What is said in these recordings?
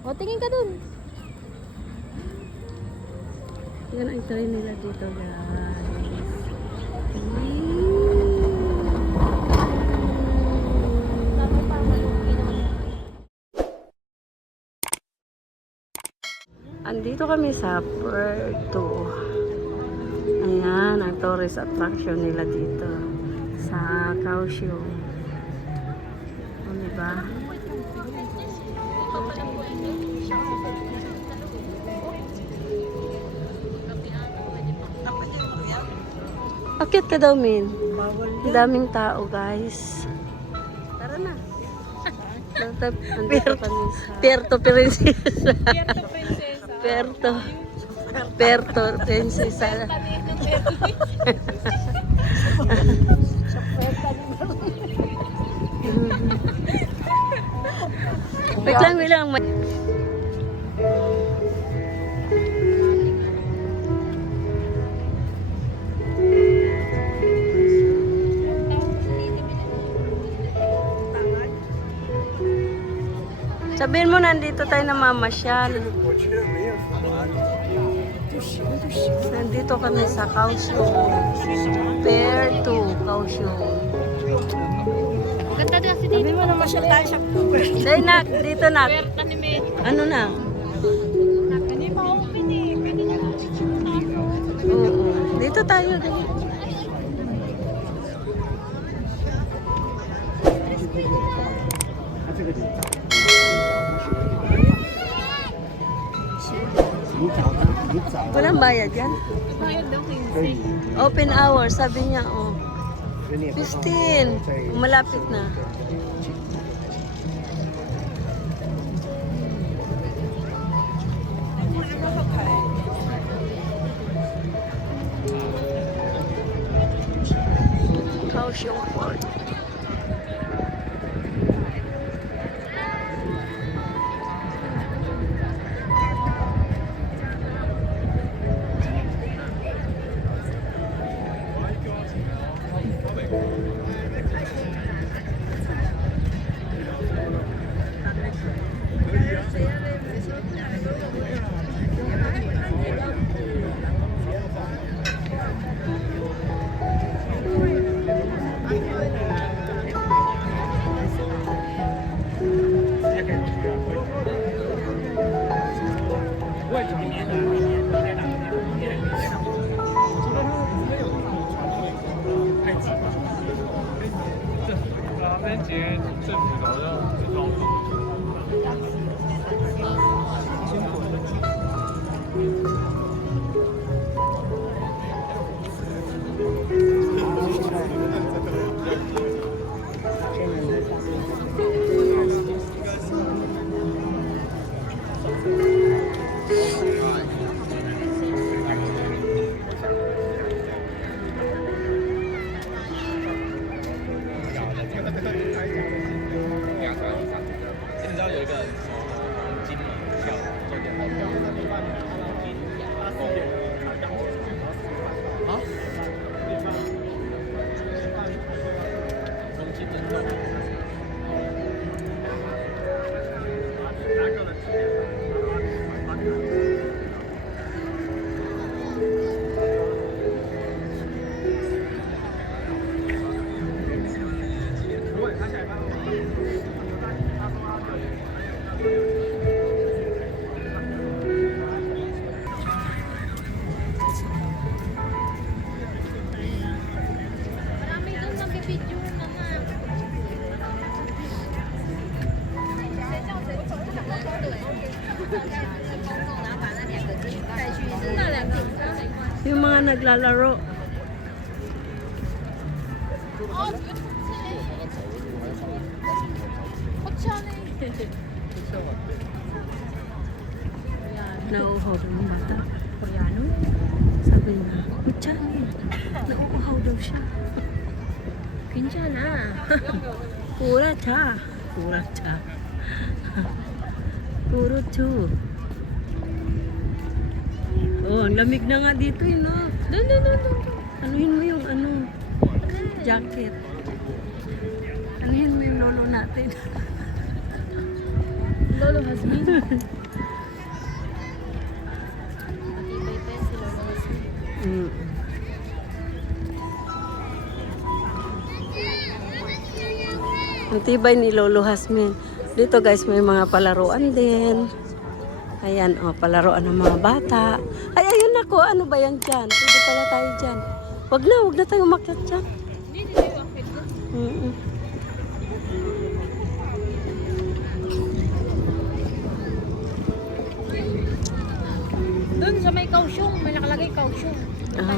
O, tingin ka dun. Yan ang train nila dito, guys. Andito kami sa Puerto. Ayan, ang tourist attraction nila dito sa Kaohsiung. O, diba? Akit ka daw, Min. Ang daming tao, guys. Tara na. Andito kami sa Puerto Princesa. Puerto Princesa. Wait lang. Sabihin mo, nandito tayo na mamasyal. Nandito kami sa Kaohsiung. Puerto Kaohsiung. Ganda kasi dito. Sabihin mo na masyal tayo sa Puerto. Dahil nak, dito nak. Ano na? Hindi pa open eh. Pwede na. Oo. Dito tayo. Walang bayad yan? Bayad daw 15. Open hour, sabi niya, oh. 15. Malapit na. Kaohsiung Port. Yung mga naglalaro. Nauuhaw daw ng bata. Koreano? Sabi niya, Kuchani. Nauuhaw daw siya. Kinchana. Pura cha. Pura cha. Puro chu. Oh, ang lamig na nga dito eh, no? Doon. Anuhin mo yung ano, jacket. Anuhin mo yung lolo natin. Lolo Hasmin. Matibay pa yan si Lolo Hasmin. Mm. Ang tibay ni Lolo Hasmin. Dito guys, may mga palaruan din. Ayan, oh, palaruan ng mga bata. Ay, ayun ako. Ano ba yan dyan? Pwede pala tayo dyan. Wag na tayo umakyat dyan. Hindi tayo akit doon. Mm-mm. Doon sa may kausyong, may nakalagay kausyong. Ah.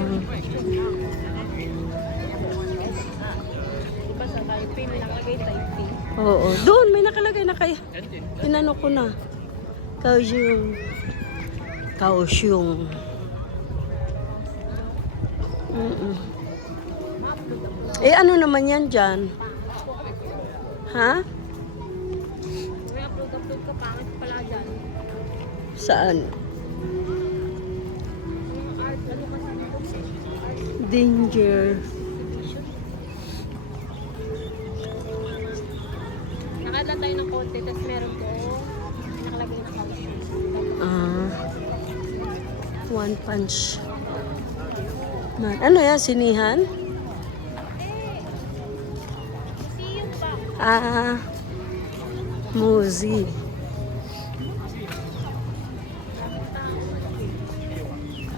Diba sa Taipei, may nakalagay Taipei. Oo. Doon, may nakalagay na kaya. Inano ko na. Kaohsiung. Kaohsiung. Mm-mm. Eh, ano naman yan dyan? Ha? May upload ka, pangit pala dyan. Saan? Yung art, ano kasi nito? Art Danger. exhibition. Nakadala tayo ng konti, tapos meron ko, may nakalagay na kausyong. Ah. One Punch Man. Ano yan? Sinihan? Museum ba? Ah. Muzi.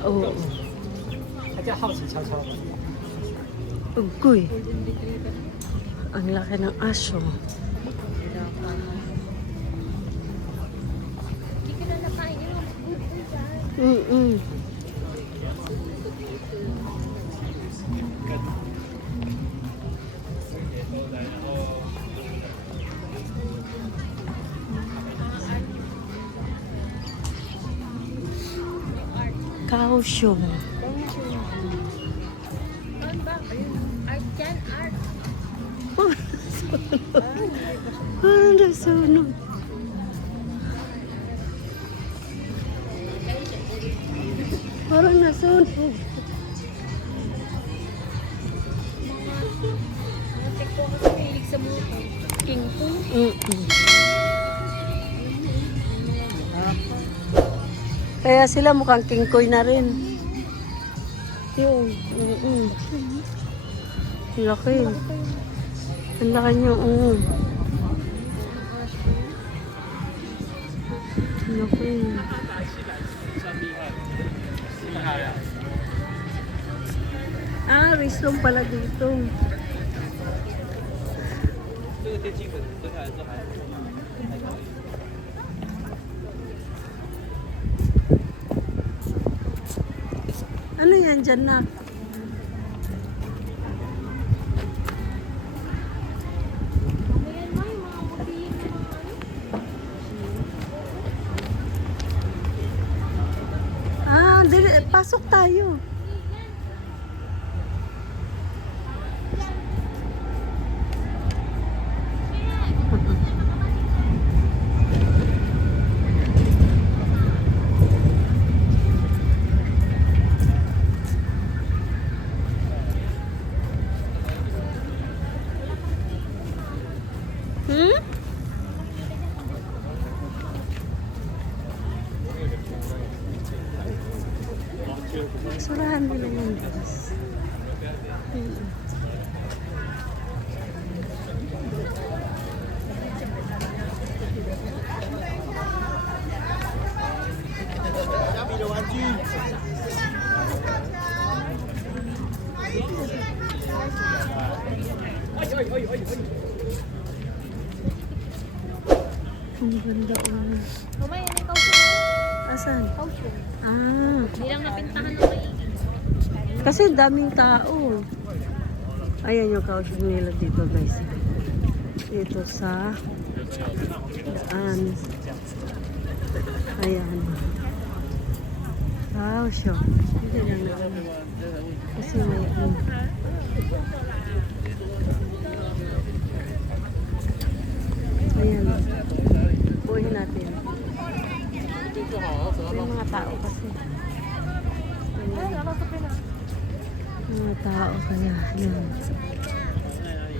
Oo. 它叫好奇悄悄吧。 Ugoy. Golden Retriever. Ang laki ng aso. Hindi ka na nakain yun. Good food dyan. Mm-mm. Kaohsiung. Saan ba? Ayun. Art yan, art. Parang nasunog. Parang nasunog. Mga tikpo kasi mahilig sa mga king kong. Mm-mm. Kaya sila mukhang kingkoy na rin. Yun. Mm-mm. Ang laki. Ang laki niyo. Ang laki. Ah, wisdom pala dito. 这个电竞粉蹲下来之后还。 Ano yan dyan na? Ayan mo, yung mga buti yung mga ano. Ah, pasok tayo. Hmm? Surahan nila yung bus. Ang ganda ko. Mamaya, may kausyong. Asan? Kausyong. Ah, Hindi lang napintahan ng maigi. kasi daming tao. Ayan yung kausap nila dito guys. Dito sa daan. Ayan. Kausap. Hindi lang na. Kasi may Ayan. Buhin natin. May mga tao kasi. Mga tao kaya. Ayan.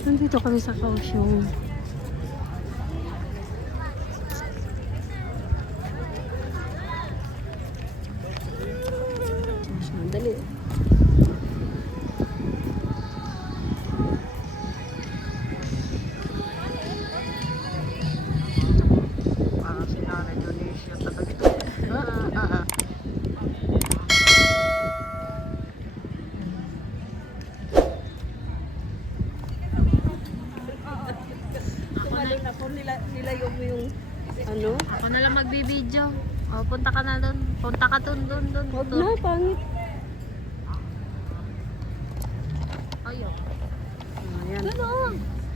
Nandito kami sa Kaohsiung. Wala magbibideo. O, punta ka na doon. Punta ka doon. Huwag na, pangit. Ayaw. Ayan. Doon.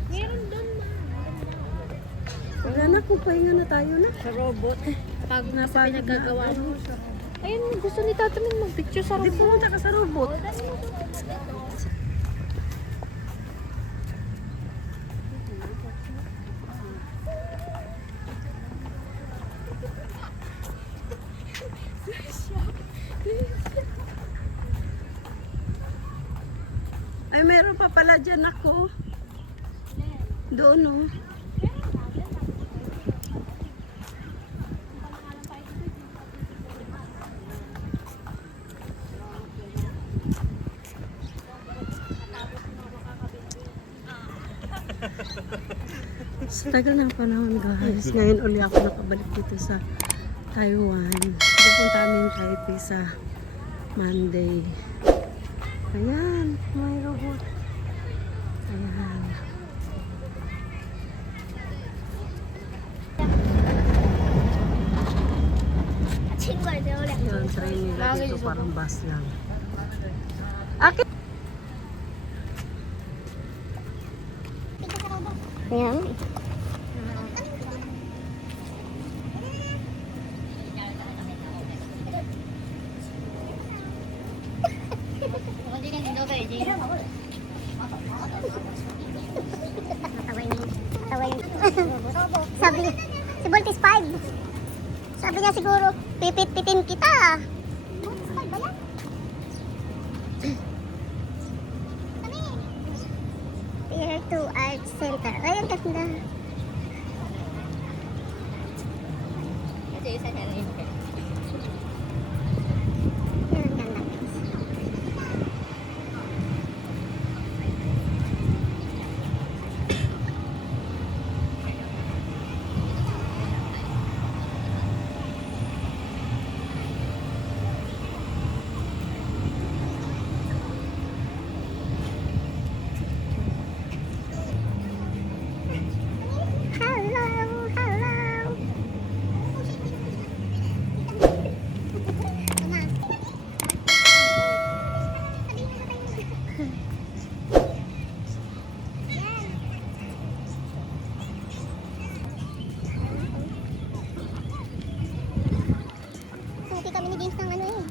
Meron doon na. Wala na, kung pahinga na tayo na. Sa robot. Pag nasa Napagod pinagagawa na. mo. Ayun, gusto ni Tatamin mag-picture sa Di robot. pumunta ka sa robot. Ay, meron pa pala dyan ako. Doon, oh. Sa tagal ng panahon, guys. Ngayon uli ako nakabalik dito sa Taiwan. Pupunta kami ng Taipei sa Monday. Ayan, may robot. Ayan. Ayan, train nila dito parang bus lang. Akin! Ayan. Sabi niya, si Voltis 5. Sabi niya siguro, pipit-pitin kita. Voltis 5 ba yan? Pier 2 Art Center. Ay, ang ganda. Yan, ang ganda, guys. Hello, hello. Suki kami ni James ng ano eh.